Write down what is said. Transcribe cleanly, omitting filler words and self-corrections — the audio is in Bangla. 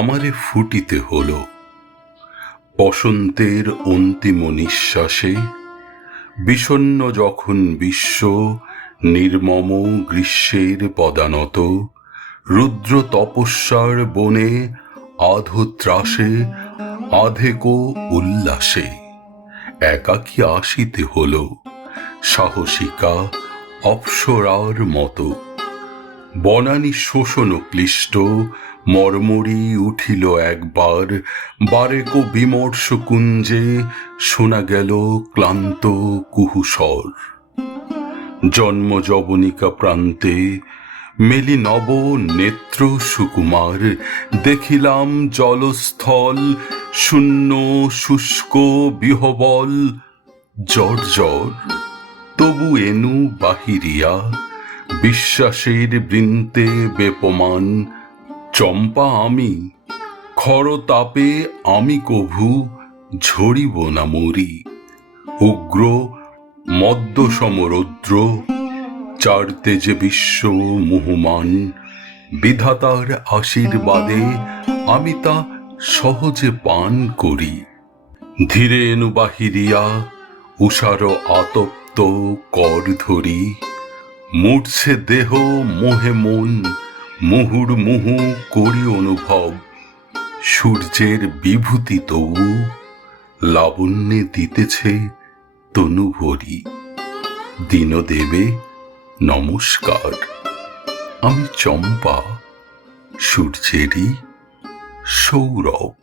আমারে ফুটিতে হলো বসন্তের অন্তিম নিঃশ্বাসে। বিষণ্ণ যখন বিশ্ব নির্মম গ্রীষ্মের পদানত, রুদ্র তপস্যার বনে আধো ত্রাসে আধেকো উল্লাসে একাকী আসিতে হলো সাহসিকা অপ্সরার মতো। বনানী শোষণ ক্লিষ্ট মর্মরি উঠিল একবার, বারেকো বিমর্ষ কুঞ্জে শোনা গেল ক্লান্ত কুহুস্বর। জন্ম যবনিকা প্রান্তে মেলি নব নেত্র সুকুমার, দেখিলাম জলস্থল শূন্য শুষ্ক বিহবল। জর্জর তবু এনু বাহিরিয়া বিশ্বাসের বৃন্তে বেপমান। চম্পা আমি খরতাপে আমি কভু ঝরিব না মরি। উগ্র মদ্য সমরৌদ্র চারতে যে বিশ্ব মুহমান, বিধাতার আশীর্বাদে আমি তা সহজে পান করি। ধীরে এনু বাহিরিয়া উষার আতপ্ত কর ধরি, মূর্ছে দেহ মোহে মন মুহুর্মুহু করি অনুভব। সূর্যের বিভূতি তবু লাবণ্যে দিতেছে তনু ভরি। দীনদেবে নমস্কার, আমি চম্পা, সূর্যেরই সৌরভ।